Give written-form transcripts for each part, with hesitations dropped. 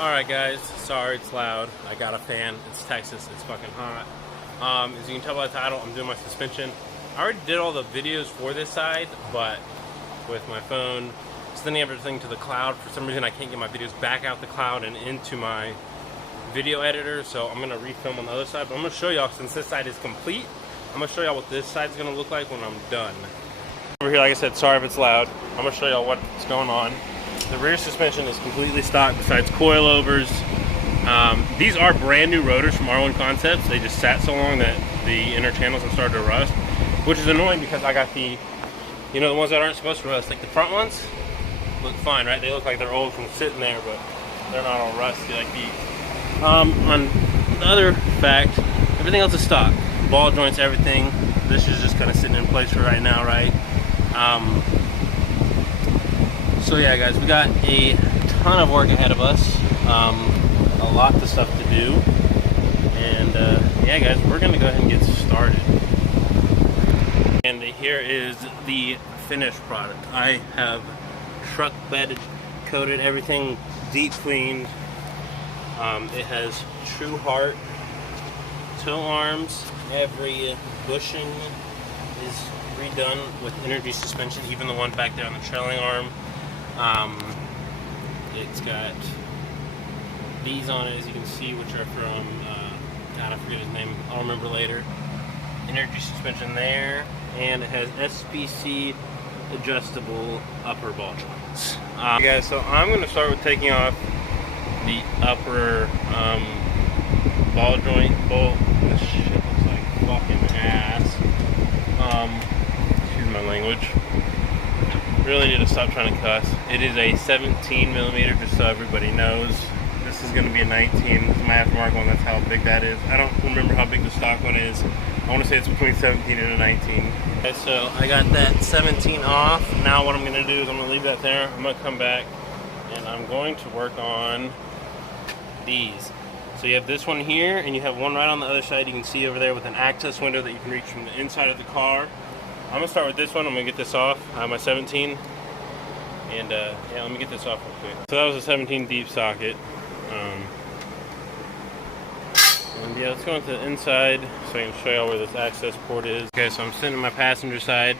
Alright guys, sorry it's loud. I got a fan. It's Texas. It's fucking hot. As you can tell by the title, I'm doing my suspension. I already did all the videos for this side, but with my phone sending everything to the cloud, for some reason I can't get my videos back out the cloud and into my video editor, so I'm going to refilm on the other side. But I'm going to show y'all, since this side is complete, I'm going to show y'all what this side is going to look like when I'm done. Over here, like I said, sorry if it's loud. I'm going to show y'all what's going on. The rear suspension is completely stock besides coilovers. These are brand new rotors from R1 Concepts. They just sat so long that the inner channels have started to rust, which is annoying because I got the ones that aren't supposed to rust. Like the front ones look fine, right? They look like they're old from sitting there, but they're not all rusty like these. On the other fact, everything else is stock. Ball joints, everything. This is just kind of sitting in place for right now, right? So yeah guys, we got a ton of work ahead of us, a lot of stuff to do, and yeah guys, we're gonna go ahead and get started. And here is the finished product. I have truck bed coated everything, deep cleaned. It has true heart toe arms. Every bushing is redone with energy suspension, even the one back there on the trailing arm. It's got these on it, as you can see, which are from, God, I forget his name, I'll remember later. Energy suspension there, and it has SPC adjustable upper ball joints. Guys, so I'm going to start with taking off the upper ball joint bolt. This shit looks like fucking ass. Excuse my language. Really need to stop trying to cuss. It is a 17 millimeter, just so everybody knows. This is going to be a 19. This is my aftermarket one. That's how big that is. I don't remember how big the stock one is. I want to say it's between 17 and a 19. Okay, so I got that 17 off. Now what I'm going to do is I'm going to leave that there. I'm going to come back and I'm going to work on these. So you have this one here, and you have one right on the other side. You can see over there with an access window that you can reach from the inside of the car. I'm going to start with this one. I'm going to get this off. I have my 17. And yeah, let me get this off real quick. So that was a 17 deep socket. And yeah, let's go into the inside so I can show y'all where this access port is. Okay, so I'm sitting on my passenger side.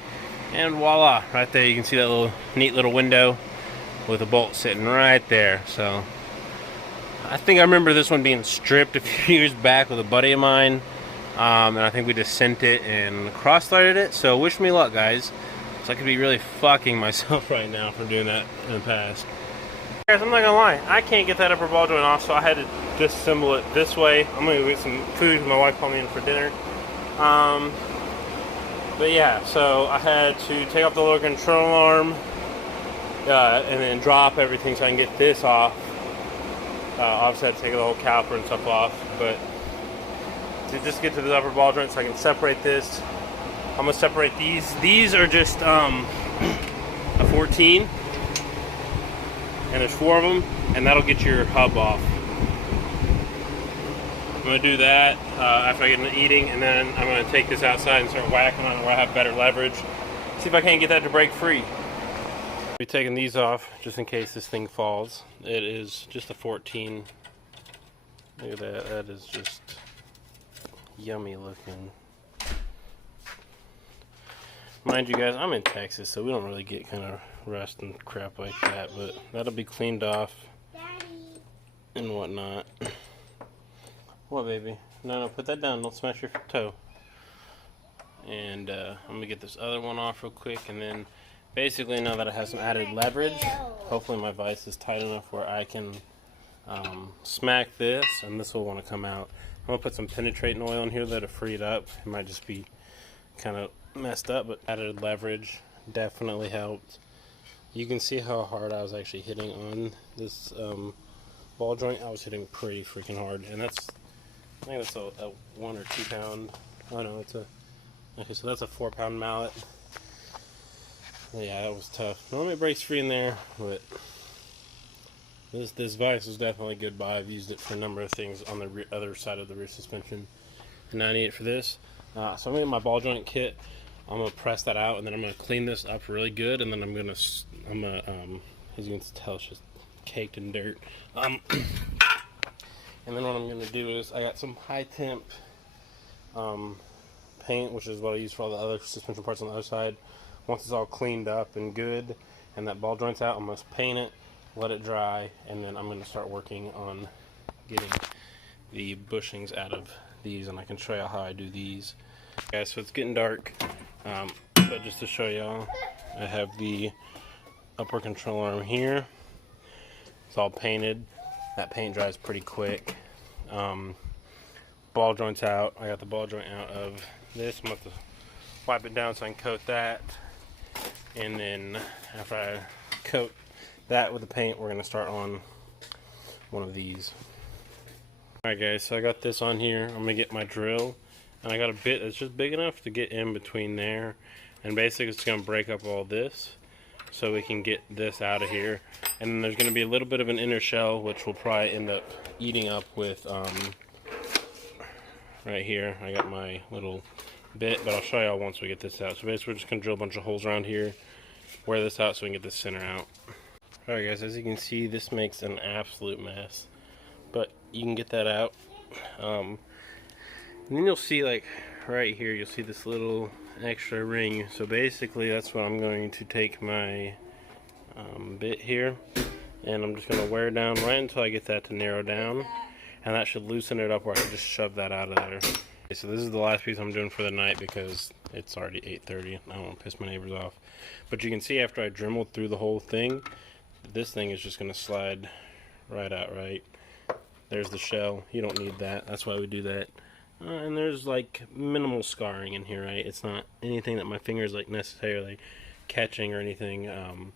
And voila, right there you can see that little neat little window with a bolt sitting right there. So I think I remember this one being stripped a few years back with a buddy of mine. And I think we just sent it and cross-threaded it. So wish me luck, guys. So I could be really fucking myself right now for doing that in the past. Guys, I'm not gonna lie, I can't get that upper ball joint off, so I had to disassemble it this way. I'm gonna go get some food. My wife called me in for dinner. But yeah, so I had to take off the lower control arm and then drop everything so I can get this off. Obviously I had to take the whole caliper and stuff off, but to just get to the upper ball joint so I can separate this, I'm going to separate these. These are just a 14, and there's 4 of them, and that'll get your hub off. I'm going to do that after I get into eating, and then I'm going to take this outside and start whacking on it where I have better leverage. See if I can't get that to break free. I'll be taking these off just in case this thing falls. It is just a 14. Look at that. That is just yummy looking. Mind you guys, I'm in Texas, so we don't really get kind of rust and crap like that, but that'll be cleaned off and whatnot. What, baby? No, put that down. Don't smash your toe. And I'm going to get this other one off real quick, and then basically now that I have some added leverage, hopefully my vise is tight enough where I can smack this, and this will want to come out. I'm going to put some penetrating oil in here that'll free it up. It might just be kind of messed up, but added leverage definitely helped. You can see how hard I was actually hitting on this ball joint. I was hitting pretty freaking hard, and I think that's a 1 or 2 pound. Oh no, okay, so that's a 4 pound mallet. Yeah, that was tough. Normally it breaks free in there, but this vise is definitely good buy. I've used it for a number of things on the other side of the rear suspension, and now I need it for this. So I'm going to get my ball joint kit. I'm going to press that out, and then I'm going to clean this up really good, and then I'm going to, as you can tell, it's just caked in dirt. And then what I'm gonna do is I got some high temp paint, which is what I use for all the other suspension parts on the other side. Once it's all cleaned up and good and that ball joint's out, I'm going to paint it, let it dry, and then I'm going to start working on getting the bushings out of these, and I can show you how I do these. Okay, so it's getting dark, but just to show y'all, I have the upper control arm here. It's all painted. That paint dries pretty quick. Ball joint's out. I got the ball joint out of this. I'm going to have to wipe it down so I can coat that. And then after I coat that with the paint, we're going to start on one of these. Alright guys, so I got this on here. I'm going to get my drill. And I got a bit that's just big enough to get in between there. And basically it's going to break up all this so we can get this out of here. And then there's going to be a little bit of an inner shell, which will probably end up eating up with right here. I got my little bit, but I'll show y'all once we get this out. So basically we're just going to drill a bunch of holes around here, wear this out so we can get this center out. Alright guys, as you can see, this makes an absolute mess, but you can get that out. And then you'll see, like right here, you'll see this little extra ring. So basically that's what I'm going to take my bit here, and I'm just going to wear down right until I get that to narrow down, and that should loosen it up where I can just shove that out of there. Okay, so this is the last piece I'm doing for the night because it's already 8:30. I don't want to piss my neighbors off. But you can see after I dremeled through the whole thing, this thing is just going to slide right out, right? There's the shell. You don't need that. That's why we do that. And there's like minimal scarring in here, right? It's not anything that my fingers like necessarily catching or anything. And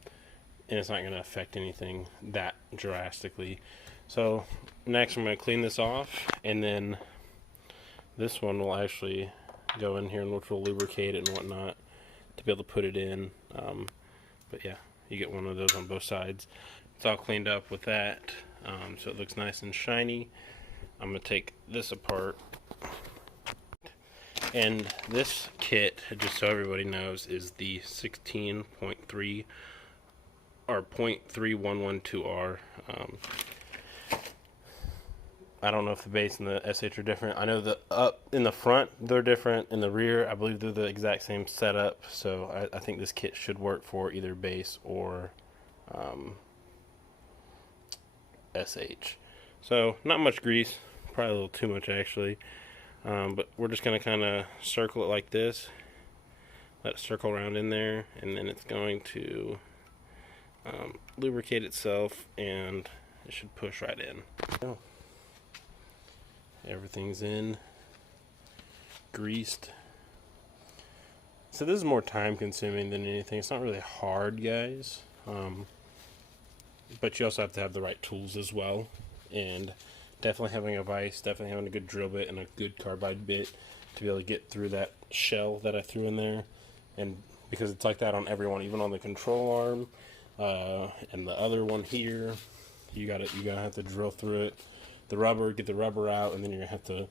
it's not going to affect anything that drastically. So next I'm going to clean this off, and then this one will actually go in here, and which will lubricate it and whatnot to be able to put it in. But yeah, you get one of those on both sides. It's all cleaned up with that, so it looks nice and shiny. I'm going to take this apart. And this kit, just so everybody knows, is the 16.3 or 0.3112R. I don't know if the base and the SH are different. I know the up in the front, they're different. In the rear, I believe they're the exact same setup. So I think this kit should work for either base or SH. So not much grease, probably a little too much actually. But we're just going to kind of circle it like this. Let it circle around in there, and then it's going to lubricate itself, and it should push right in. Oh. Everything's in, greased. So this is more time consuming than anything. It's not really hard, guys, but you also have to have the right tools as well, and definitely having a vise, definitely having a good drill bit and a good carbide bit to be able to get through that shell that I threw in there. And because it's like that on everyone, even on the control arm and the other one here, you gotta have to drill through it. The rubber, get the rubber out, and then you're gonna have to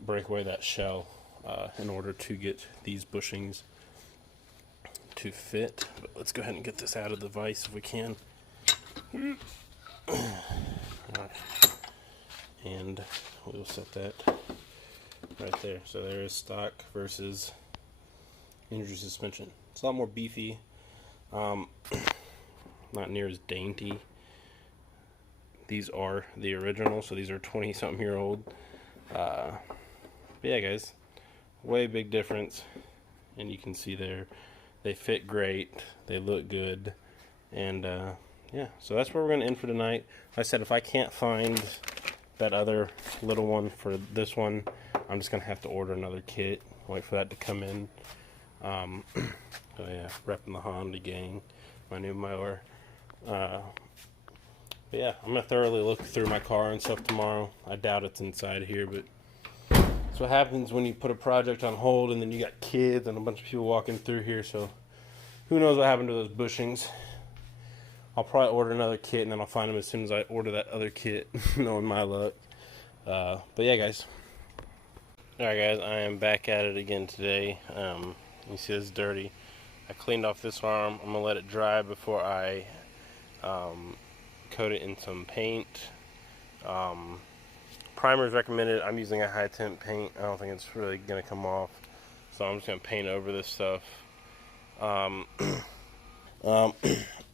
break away that shell in order to get these bushings to fit. But let's go ahead and get this out of the vise if we can. Alright. And we'll set that right there. So there is stock versus energy suspension. It's a lot more beefy, not near as dainty. These are the original, so these are 20-something year old. But yeah, guys, way big difference, and you can see there, they fit great, they look good, and yeah, so that's where we're gonna end for tonight. Like I said, if I can't find that other little one for this one, I'm just gonna have to order another kit, wait for that to come in. Oh yeah, repping the Honda gang, my new mower. But yeah, I'm gonna thoroughly look through my car and stuff tomorrow. I doubt it's inside here, but that's what happens when you put a project on hold and then you got kids and a bunch of people walking through here, so who knows what happened to those bushings. I'll probably order another kit, and then I'll find them as soon as I order that other kit, knowing my luck. But yeah, guys. Alright, guys, I am back at it again today. You see it's dirty. I cleaned off this arm. I'm going to let it dry before I coat it in some paint. Primer is recommended. I'm using a high temp paint. I don't think it's really going to come off, so I'm just going to paint over this stuff.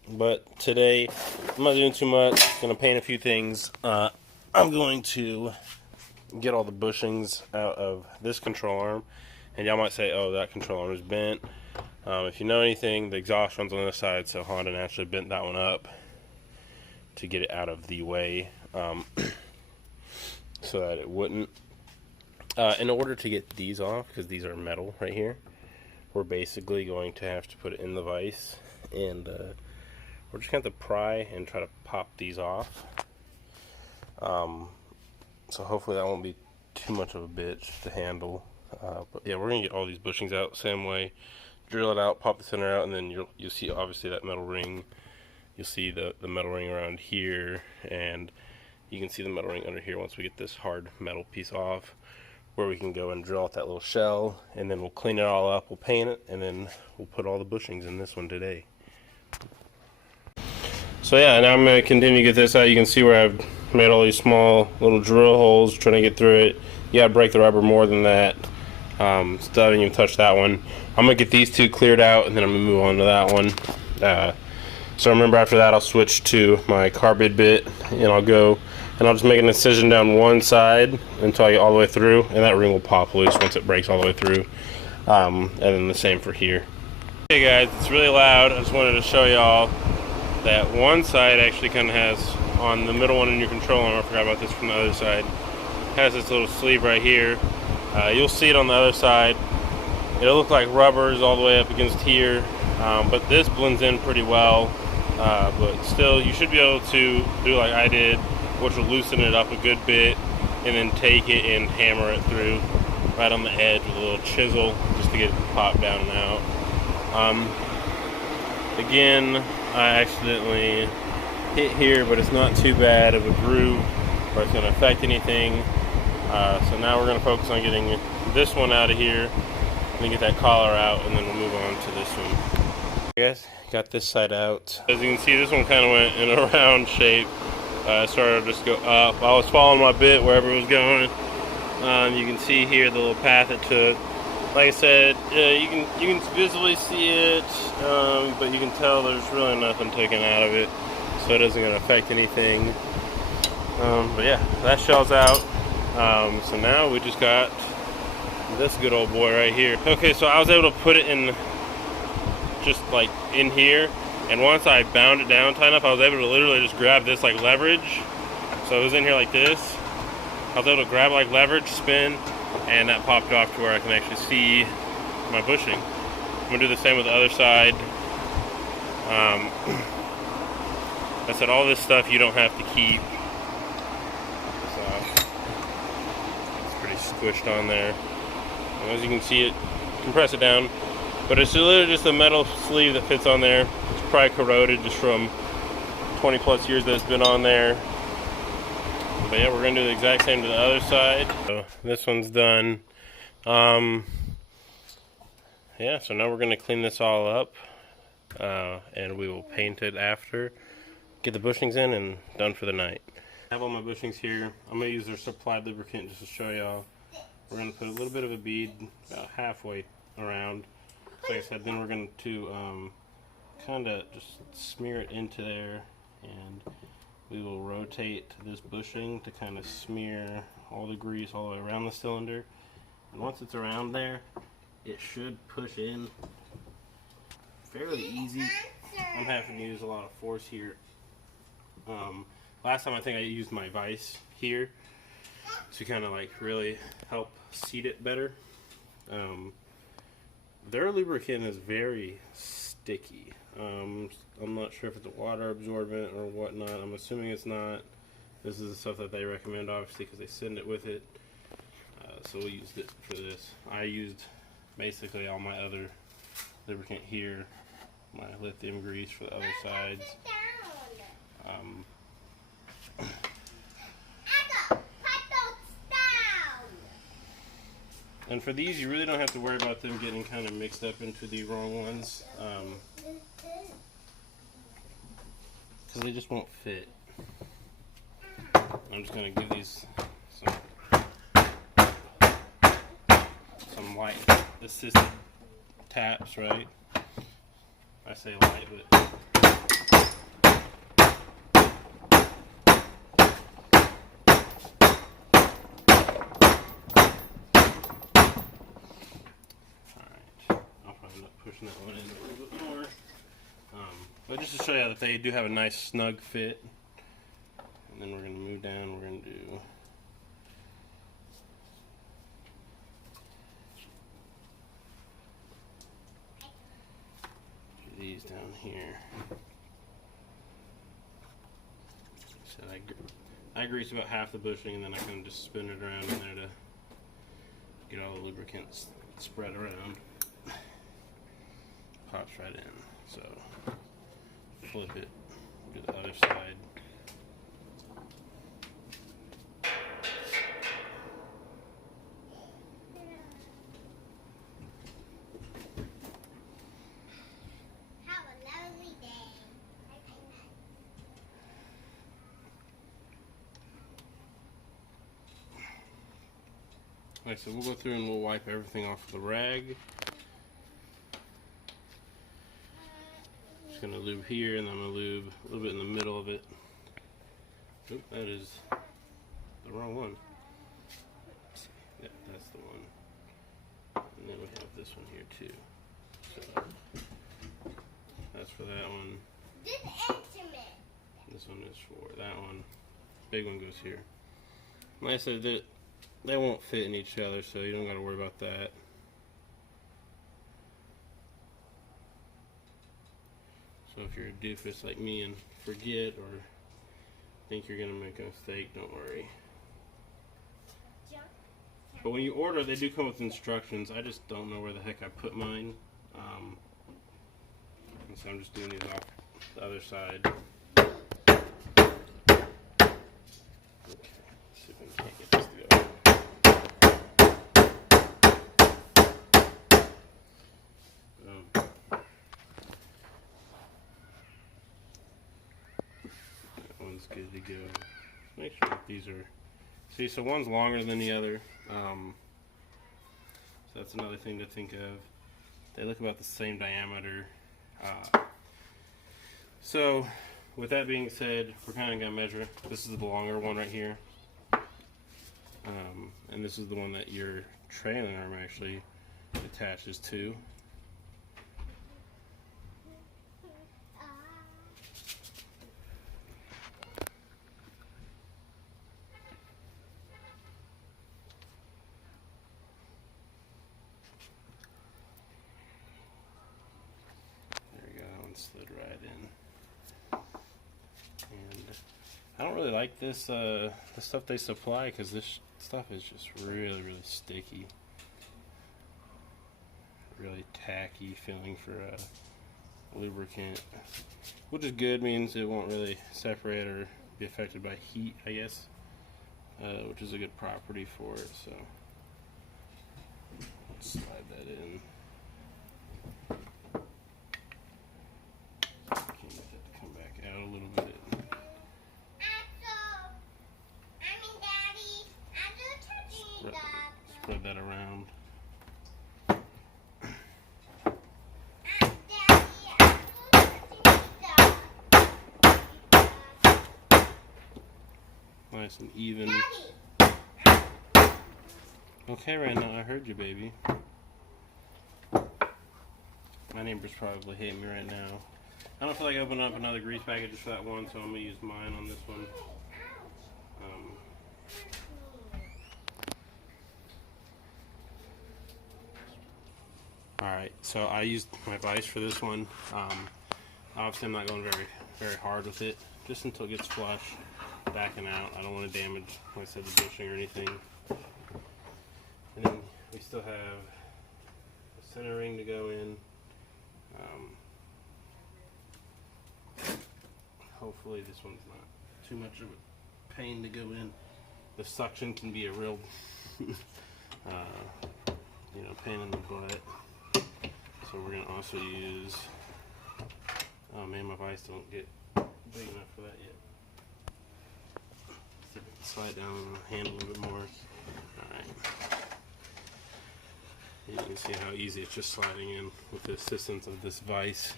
But today I'm not doing too much. Going to paint a few things. I'm going to get all the bushings out of this control arm, and y'all might say, oh, that control arm is bent. If you know anything, the exhaust runs on this side, so Honda naturally bent that one up to get it out of the way, so that it wouldn't. In order to get these off, because these are metal right here, we're basically going to have to put it in the vise, and we're just going to have to pry and try to pop these off. So hopefully that won't be too much of a bitch to handle. But yeah, we're going to get all these bushings out same way. Drill it out, pop the center out, and then you'll see obviously that metal ring. You'll see the metal ring around here, and you can see the metal ring under here once we get this hard metal piece off, where we can go and drill out that little shell, and then we'll clean it all up, we'll paint it, and then we'll put all the bushings in this one today. So yeah, now I'm going to continue to get this out. You can see where I've made all these small little drill holes trying to get through it. You got to break the rubber more than that. Still haven't even touched that one. I'm going to get these two cleared out, and then I'm going to move on to that one. So remember, after that I'll switch to my carbide bit, and I'll just make an incision down one side until I get all the way through, and that ring will pop loose once it breaks all the way through. And then the same for here. Hey guys, it's really loud. I just wanted to show y'all that one side actually kind of has, on the middle one in your control arm, I forgot about this from the other side, has this little sleeve right here. You'll see it on the other side. It'll look like rubbers all the way up against here, but this blends in pretty well. But still, you should be able to do like I did, which will loosen it up a good bit, and then take it and hammer it through right on the edge with a little chisel just to get it to pop down and out. Again, I accidentally hit here, but it's not too bad of a groove or it's going to affect anything. So now we're going to focus on getting this one out of here, and then get that collar out, and then we'll move on to this one. I guess got this side out. As you can see, this one kind of went in a round shape. It started to just go up. I was following my bit wherever it was going. You can see here the little path it took. Like I said, you can visibly see it, but you can tell there's really nothing taken out of it, so it isn't going to affect anything. But yeah, that shell's out. So now we just got this good old boy right here. Okay, so I was able to put it in, just like in here, and once I bound it down tight enough, I was able to literally just grab this like leverage. So it was in here like this. I was able to grab like leverage, spin, and that popped off to where I can actually see my bushing. I'm going to do the same with the other side. I said all this stuff you don't have to keep. So it's pretty squished on there. And as you can see, it compress it down. But it's literally just a metal sleeve that fits on there. It's probably corroded just from 20 plus years that it's been on there. But yeah, we're going to do the exact same to the other side. So this one's done. Yeah, so now we're going to clean this all up. And we will paint it after. Get the bushings in and done for the night. I have all my bushings here. I'm going to use their supplied lubricant just to show y'all. We're going to put a little bit of a bead about halfway around. Like I said, then we're going to kind of just smear it into there, and we will rotate this bushing to kind of smear all the grease all the way around the cylinder. And once it's around there, it should push in fairly easy. I'm having to use a lot of force here. Last time I think I used my vise here to kind of like really help seat it better. Their lubricant is very sticky. I'm not sure if it's water absorbent or whatnot. I'm assuming it's not. This is the stuff that they recommend, obviously, because they send it with it. So we used it for this. I used basically all my other lubricant here, my lithium grease for the other sides. And for these, you really don't have to worry about them getting kind of mixed up into the wrong ones, because they just won't fit. I'm just going to give these some light assisted taps, right? I say light, but pushing that one in a little bit more. But just to show you that they do have a nice snug fit. And then we're going to move down, we're going to do these down here. So I grease about half the bushing, and then I kind of just spin it around in there to get all the lubricants spread around. Pops right in. So flip it, do the other side. Have a lovely day. Alright, so we'll go through and we'll wipe everything off with a rag. Just gonna lube here, and I'm gonna lube a little bit in the middle of it. Oop, that is the wrong one. Yeah, that's the one. And then we have this one here too. So that's for that one. This instrument. This one is for that one. Big one goes here. Like I said, they won't fit in each other, so you don't got to worry about that. So if you're a doofus like me and forget or think you're going to make a mistake, don't worry. But when you order, they do come with instructions. I just don't know where the heck I put mine. And so I'm just doing these off the other side. Okay, let's see if I can't get this to go. That one's good to go. Make sure that these are... See, so one's longer than the other. So that's another thing to think of. They look about the same diameter. So, with that being said, we're kind of going to measure. This is the longer one right here. And this is the one that your trailing arm actually attaches to. Slid right in. And I don't really like this the stuff they supply, because this stuff is just really sticky, really tacky feeling for a lubricant, which is good, means it won't really separate or be affected by heat, I guess, which is a good property for it. So let's slide that in. A little bit. Spread that around. Nice and even. Okay, right now, I heard you, baby. My neighbors probably hate me right now. I don't feel like opening up another grease package just for that one, so I'm going to use mine on this one. Alright, so I used my vise for this one. Obviously I'm not going very hard with it, just until it gets flush, backing out. I don't want to damage, like I said, the bushing or anything. And then we still have a center ring to go in. Hopefully this one's not too much of a pain to go in. The suction can be a real, pain in the butt. So we're gonna also use. Oh man, my vise don't get big enough for that yet. slide down the handle a little bit more. Alright. You can see how easy it's just sliding in with the assistance of this vise.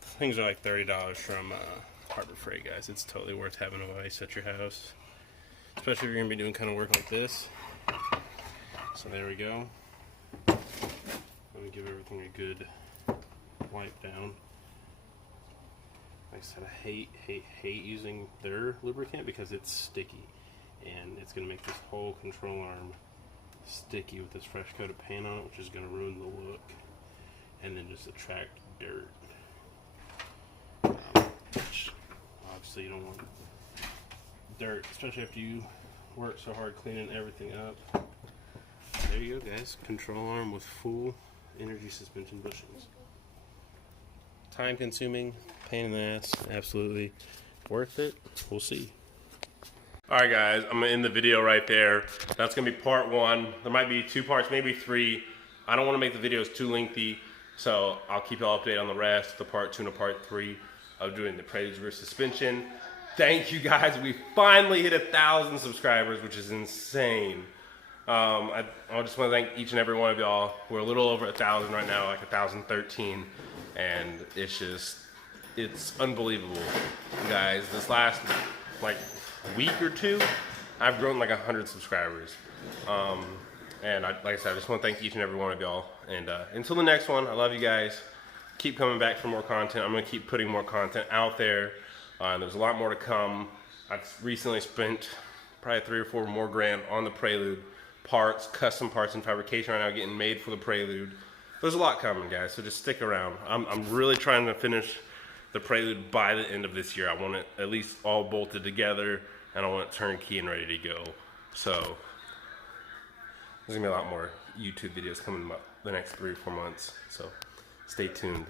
Things are like $30 from Harbor Freight, guys. It's totally worth having a vise at your house, especially if you're going to be doing kind of work like this. So there we go. Let me give everything a good wipe down. Like I said, I hate using their lubricant because it's sticky, and it's going to make this whole control arm sticky with this fresh coat of paint on it, which is going to ruin the look and then just attract dirt, which obviously you don't want dirt, especially after you work so hard cleaning everything up. There you go, guys. Control arm with full energy suspension bushings. Time consuming, pain in the ass, absolutely worth it. We'll see. Alright guys, I'm gonna end the video right there. That's gonna be part one. There might be 2 parts, maybe 3. I don't want to make the videos too lengthy, so I'll keep y'all updated on the rest, the part 2 and the part 3 of doing the Prelude rear suspension. Thank you guys. We finally hit 1,000 subscribers, which is insane. I just want to thank each and every one of y'all. We're a little over 1,000 right now, like 1,013, and it's unbelievable, guys. This last like week or 2, I've grown like 100 subscribers. And like I said, I just want to thank each and every one of y'all. And until the next one, I love you guys. Keep coming back for more content. I'm gonna keep putting more content out there. There's a lot more to come. I've recently spent probably 3 or 4 more grand on the Prelude. Parts, custom parts and fabrication right now getting made for the Prelude. There's a lot coming, guys, so just stick around. I'm really trying to finish the Prelude by the end of this year. I want it at least all bolted together, and I want it turnkey and ready to go. So there's gonna be a lot more YouTube videos coming up the next 3 or 4 months, so stay tuned.